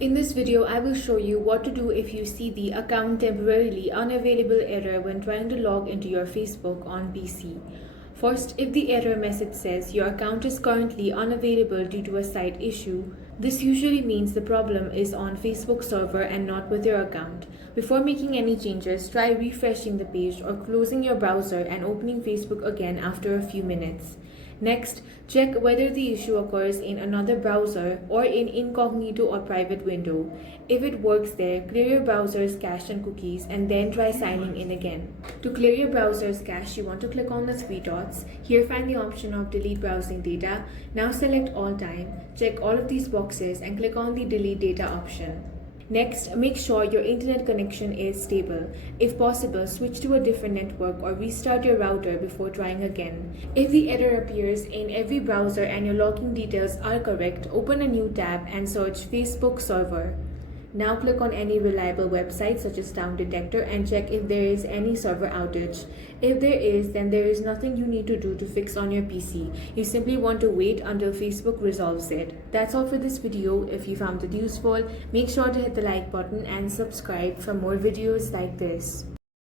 In this video, I will show you what to do if you see the account temporarily unavailable error when trying to log into your Facebook on PC. First, if the error message says your account is currently unavailable due to a site issue, this usually means the problem is on Facebook server and not with your account. Before making any changes, try refreshing the page or closing your browser and opening Facebook again after a few minutes. Next, check whether the issue occurs in another browser or in incognito or private window. If it works there, clear your browser's cache and cookies and then try signing in again. To clear your browser's cache, you want to click on the three dots. Here find the option of delete browsing data. Now select all time, check all of these boxes and click on the delete data option. Next, make sure your internet connection is stable. If possible, switch to a different network or restart your router before trying again. If the error appears in every browser and your login details are correct, open a new tab and search Facebook server. Now click on any reliable website such as Town Detector and check if there is any server outage. If there is, then there is nothing you need to do to fix on your PC. You simply want to wait until Facebook resolves it. That's all for this video. If you found it useful, make sure to hit the like button and subscribe for more videos like this.